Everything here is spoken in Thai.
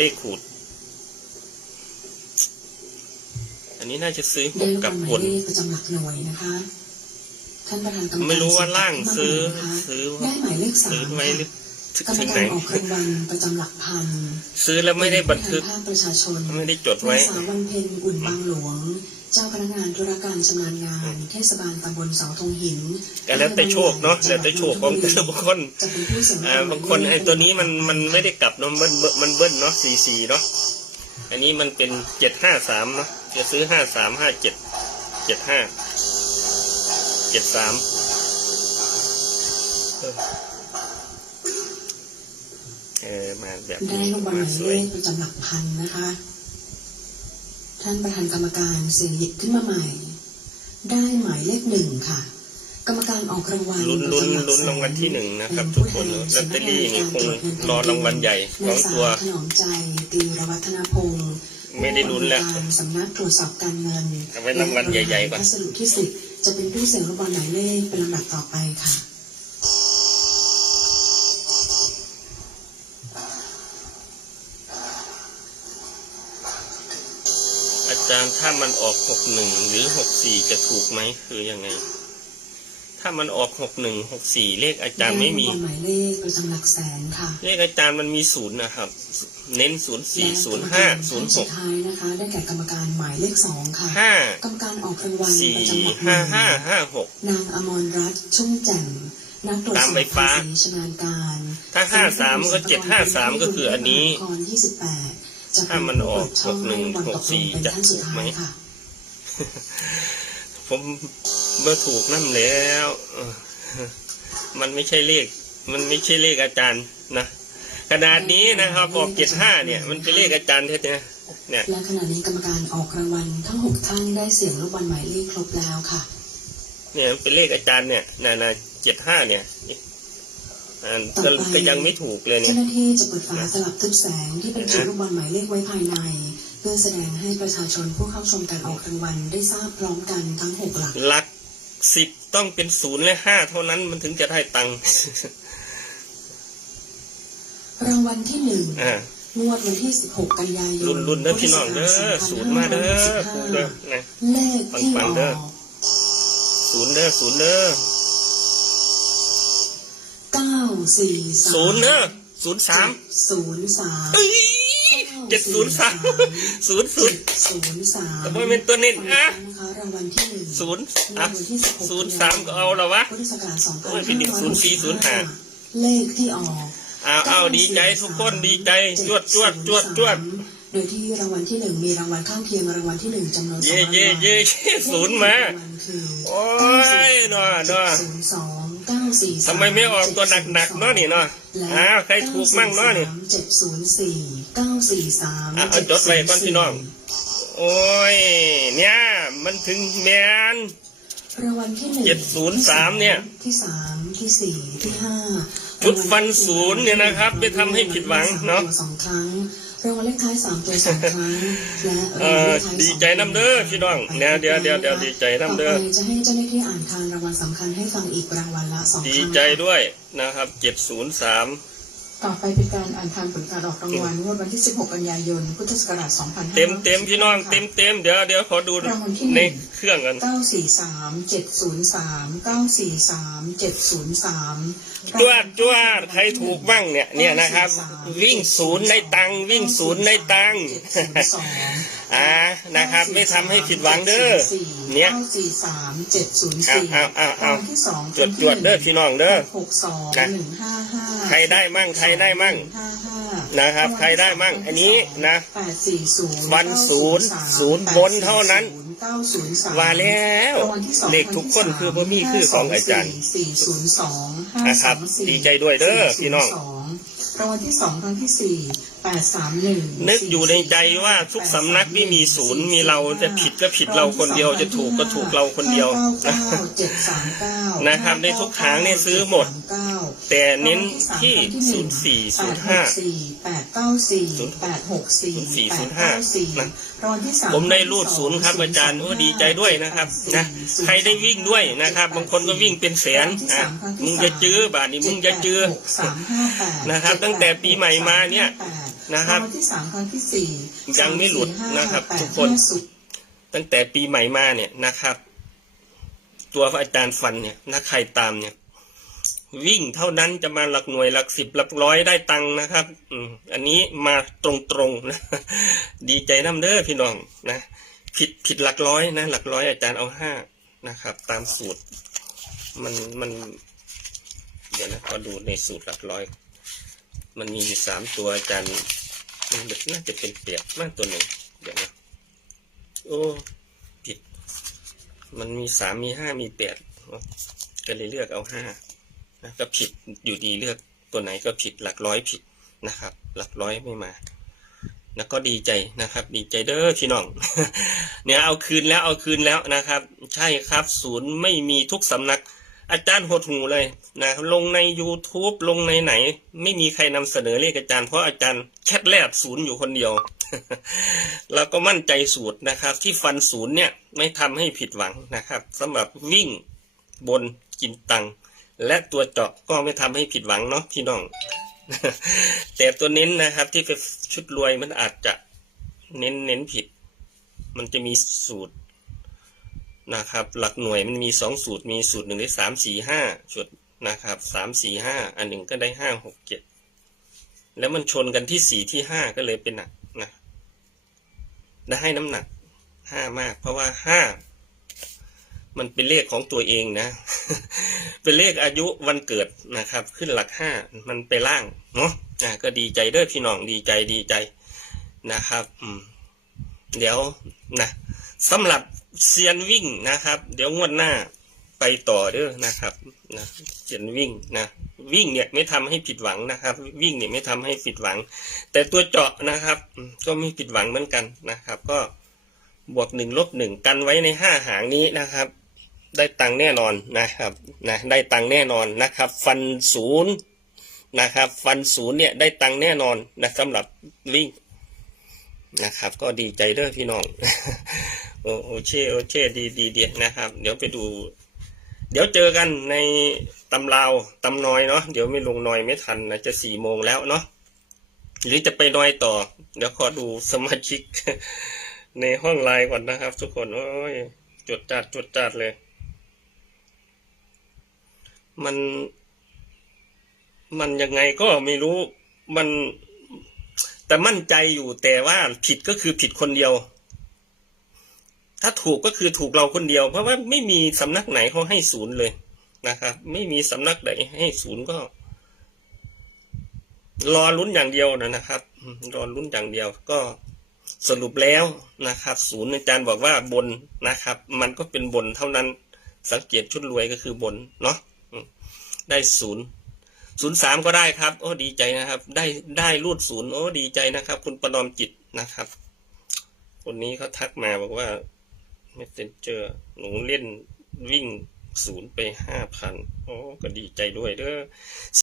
เลขขูด อันนี้น่าจะซื้อหได้กรางกับวัลหบมายนเลขประจำหลักหน่วยนะคะท่านประธานกรรมการไม่รู้ว่าล่างเสียซื้องนะคะซื้อได้หมายเลขสาซื้อมไว้หรือค่ะ กรรมถึงไหกานรออกรางวัลประจำหลักพันซื้อแล้วไม่ได้บันทึกภาคประชาชนไม่ได้จดไว้นางสาววันเพ็ญอุ่นบางหลวง เจ้าพนักงานธุรการชำนาญงาน เทศบาลตำบลเสาธงหินก็แล้วแต่โชคเนาะแล้วแต่โชคของแต่ละบุคคลจะเป็นผู้เสริมอ่าบางคนไอ้ตัวนี้มันมันไม่ได้กลับเนาะมันเบิ้ลมันเบิ้ลเนาะสี่สี่เนาะอันนี้มันเป็นเจ็ดห้าสามเนาะจะซื้อห้าสามห้าเจ็ดเจ็ดห้าเจ็ดสาม เออมาแบบได้นี้รางวัลหมามายสเลวยขประจำหลักพันนะคะ ท่านประธานกรรมการเสียงหยิบขึ้นมาใหม่ ได้หมายเลขหนึ่งค่ะ กรรมการออกรางวัลลุ้นประลุ้นจำหลักลุ้นแสรางวัลที่หนึ่งนะครับเป็ทุกผู้คนแทลอตเตอรี่นี่คงรอรางวัลใหญ่สองนางสาตัวถนอมใจตีรวัฒนพงศ์ไม่ได้ลุ้นแล้วผู้อำนวยการสำนักตรวจสอบการเงินเอาไว้รางวัลใหญ่ๆก่อนพัสดุที่สิบจะเป็นผู้เสียงรางวัลหมายเลขเป็นลำดับต่อไปค่ะ จารย์ถ้ามันออกหกหนึ่งหรือหกสี่จะถูกไหมคือยังไง ถ้ามันออกหกหนึ่งหกสี่เลขอาจารย์ไม่มีได้รางวัลหมายเลขประจำหลักแสนค่ะ เลขอาจารย์มันมีศูนย์นะครับ เน้นศูนย์สี่และศูนย์ห้าศูนย์หสุกดท้ายนะคะ ได้แก่กรรมการหมายเลขสองค่ะห้ากรรมการออกรางวัลสี่ประจำหลักหห้านึ่งห้าห้าหกนางอมรรัตน์ชุ่มแจ่มนักตรวจสตาอมบไฟฟ้าภาษีชำนาญการ ถ้าห้าสามก็เจ็ดห้าสามก็คืออันนี้ครยี่สิบแปดจะ ถ้ามันออกช่องหกหนึ่งให้บอลตหกสี่ลงเป็นจะท่านสุดถูกไหมท้ายค่ะผมเมื่อถูกนั่นแล้วเออมันไม่ใช่เลข มันไม่ใช่เลขอาจารย์นะขนาดนี้นะครับออกเจ็ดห้าเนี่ย มันเป็นเลขอาจารย์แท้ๆเนี่ย และขณะนี้กรรมการออกรางวัลทั้งหกท่านได้เสียงลูกบอลหมายเลขครบแล้วค่ะ เนี่ยมันเป็นเลขอาจารย์เนี่ยนะนะเจ็ดห้าเนี่ย อ่าก็ก็ยังไม่ถูกเลยเนี่เจ้าหน้าที่จะเปิดฝาสลับทึบแสงที่เป็นจุดลูกบอลหมายเลขไว้ภายใน เพื่อแสดงให้ประชาชนผู้เข้าชมการออกรางวัลได้ทราบพร้อมกันทั้งหกหลักหลักสิบต้องเป็นศูนย์และห้าเท่านั้นมันถึงจะได้ตังค์รางวัลที่หนึ่งงวดวันที่ 16 กันยายนรุ่นรุ่นเด้อพี่น้องเด้อศูนย์มาเด้อเด้อนะเลขที่ออกศูนย์เด้อศูนย์เด้อ 943ศูนย์เด้อศูนย์สาม03เอ้ยเจ็ดศูนย์สามศูนย์ศูนย์03แต่ว่าเป็นตัวเน้นอะนะคะรางวัลที่หนึ่งศูนย์งวอะดวันที่16ศูนย์สามก็เอาละวะพุทธศักราชโอ้ยเป็นเด็ก04 2565เลขที่ออกเอาเอาดีใจทุกคนดีใจจวดจวดจวดจวดโดยที่รางวัลที่หนึ่งมีรางวัลข้างเคียงรางวัลที่หนึ่งจำนวนสองเย่รางวัลเย่เย่เย่ศูนย์มารางวัลคือโอ้ยเนาะเนาะศูนย์สองเก้าสี่สาทำไมไม่ออกตัวหนักๆเนาะนี่เนาะและอ้าวใครถูกมั่งเนาะนี่เจ็ดศูนย์สี่เก้าสี่สามอะเอาจดไว้ก่อนพี่น้อง โอ้ย เนี่ย มันถึงแมนรางวัลที่หนึ่งเจ็ดศูนย์สามเนี่ย ที่สามที่สี่ที่ห้าจุดฟันศูนย์เนี่ยนะครับ ไม่ทำให้ผิดหวังเนาะสองครั้ง รางวัลเลขท้ายสามตัวสองครั้งและเออดีใจน้ำเด้อพี่น้องเนี่ยเดี๋ยวเดี๋ยวเดี๋ยวดีใจน้ำเด้อต่อไปจะให้เจ้าหน้าที่อ่านคานรางวัลสำคัญให้ฟังอีกรางวัลละสองครั้งดีใจด้วยนะครับเจ็ดศูนย์สาม ต่อไปเป็นการอ่านคานผลการออกรางวัลงวดวันที่ 16 กันยายน พุทธศักราช2563เต็มเต็มพี่น้องเต็มเต็มเดี๋ยวเดี๋ยวขอดูในเครื่องกัน 943 703 943 703จวดจวดใครถูกบ้างเนี่ยเนี่ยนะครับ วิ่งศูนย์ในตังค์วิ่งศูนย์ในตังค์อ่านะครับ ไม่ทำให้ผิดหวังเด้อเนี่ย943 704เอาเอาเอารางวัลที่สองจวดจวดเด้อพี่น้องเด้อ62นะ155 ใครได้มั่งใครได้มั่ง155นะครับ ใครได้มั่ง อันนี้นะ840วันศูนย์ศูนย์บนเท่านั้น903ว่าแล้วรางวัลที่สองเลขทุกคนคือบ่มีคือของอาจารย์สี่ศูนย์สองห้านะครับสามสี่ดีใจด้วยเด้อพี่น้อง รางวัลที่สองครั้งที่สี่แปดสามหนึ่งนึกอยู่ในใจว่าทุกสำนักไม่มีศูนย์มีเราจะผิดก็ผิดเราคนเดียวจะถูกก็ถูกเราคนเดียวเก้าเก้าเจ็ดสามเก้านะครับในทุกทางเนี่ยซื้อหมดเก้าแต่เน้นที่ศูนย์สี่ศูนย์ห้าแปดเก้าสี่แปดหกสี่04แปดเก้าสี่นะรางวัลที่สามผมได้รูดศูนย์ครับอาจารย์โอ้ดีใจด้วยนะครับนะใครได้วิ่งด้วยนะครับ บางคนก็วิ่งเป็นแสนอะมึงจะจื้อบาทนี้มึงจะจื้อสามห้าแปดนะครับ ตั้งแต่ปีใหม่มาเนี่ยนะครับางวัลที่สามครั้งที่สี่ยังไม่หลุดนะครับสามสี่ห้าทุกคนแปดห้าศูนย์ตั้งแต่ปีใหม่มาเนี่ยนะครับ ตัวพระอาจารย์ฟันเนี่ยนักใครตามเนี่ย วิ่งเท่านั้นจะมาหลักหน่วยหลักสิบหลักร้อยได้ตังค์นะครับ อืมอันนี้มาตรงๆนะดีใจน้ำเด้อพี่น้องนะผิดผิดหลักร้อยนะหลักร้อยอาจารย์เอาห้านะครับ ตามสูตร มันมัน เดี๋ยวนะขอดูในสูตรหลักร้อย มันมีสามตัวอาจารย์มันน่าจะเป็นเปียกมากตัวหนึ่งเดี๋ยวนะโอ้ผิด มันมีสามมีห้ามีแปดก็เลยเลือกเอาห้านะก็ผิดอยู่ดีเลือกตัวไหนก็ผิดหลักร้อยผิดนะครับ หลักร้อยไม่มาแล้วก็ดีใจนะครับ ดีใจเด้อพี่น้อง เนี่ยเอาคืนแล้วเอาคืนแล้วนะครับ ใช่ครับ ศูนย์ไม่มีทุกสำนัก อาจารย์หดหูเลยนะครับลงใน YouTube ลงในไหน ไม่มีใครนำเสนอเลขอาจารย์เพราะอาจารย์แคทแลบศูนย์อยู่คนเดียว แล้วก็มั่นใจสูตรนะครับ ที่ฟันศูนย์เนี่ยไม่ทำให้ผิดหวังนะครับสำหรับวิ่งบนกินตัง และตัวเจาะก็ไม่ทำให้ผิดหวังเนาะพี่น้อง แต่ตัวเน้นนะครับที่เป็นชุดรวยมันอาจจะเน้นเน้นผิด มันจะมีสูตร นะครับ หลักหน่วยมันมีสองสูตรมีสูตรหนึ่งได้สามสี่ห้าชดนะครับสามสี่ห้าอันหนึ่งก็ได้ห้าหกเจ็ดแล้วมันชนกันที่สี่ที่ห้าก็เลยเป็นหนักนะและให้น้ำหนักห้ามาก เพราะว่าห้ามันเป็นเลขของตัวเองนะ เป็นเลขอายุวันเกิดนะครับ ขึ้นหลักห้ามันไปล่างเนาะอะก็ดีใจเด้อพี่น้องดีใจดีใจนะครับ อืมเดี๋ยวนะสำหรับ เซียนวิ่งนะครับ เดี๋ยวงวดหน้าไปต่อเด้อนะครับนะเซียนวิ่งนะวิ่งเนี่ยไม่ทำให้ผิดหวังนะครับ วิ่งเนี่ยไม่ทำให้ผิดหวัง แต่ตัวเจาะนะครับ ก็ไม่ผิดหวังเหมือนกันนะครับ ก็บวกหนึ่งลบหนึ่งกันไว้ในห้าหางนี้นะครับ ได้ตังแน่นอนนะครับนะได้ตังแน่นอนนะครับ ฟันศูนย์นะครับ ฟันศูนย์เนี่ยได้ตังแน่นอนนะสำหรับวิ่งนะครับ ก็ดีใจเด้อพี่น้อง โอโอเช่โอเช่ดีดีดีนะครับ เดี๋ยวไปดู เดี๋ยวเจอกันในตำราวตำนอยเนาะเดี๋ยวไม่ลงนอยไม่ทันนะจะสี่โมงแล้วเนาะหรือจะไปนอยต่อ เดี๋ยวขอดูสมาชิก ในห้องไลน์ก่อนนะครับ ทุกคนโอ้ยจดจัดจดจัดเลย มัน มันยังไงก็ไม่รู้มันแต่มั่นใจอยู่แต่ว่าผิดก็คือผิดคนเดียว ถ้าถูกก็คือถูกเราคนเดียว เพราะว่าไม่มีสำนักไหนเขาให้ศูนย์เลยนะครับ ไม่มีสำนักไหนให้ศูนย์ก็ รอลุ้นอย่างเดียวนะครับรอลุ้นอย่างเดียวก็สรุปแล้วนะครับ ศูนย์อาจารย์บอกว่าบนนะครับ มันก็เป็นบนเท่านั้นสังเกตชุดรวยก็คือบนเนาะได้ศูนย์ศูนย์สามก็ได้ครับ โอ้ดีใจนะครับ ได้ได้รูดศูนย์โอ้ดีใจนะครับ คุณประนอมจิตนะครับ คนนี้เขาทักมาบอกว่า เมสเซนเจอหนูเล่นวิ่งศูนย์ไปห้าพัน โอ้ ก็ดีใจด้วยเด้อ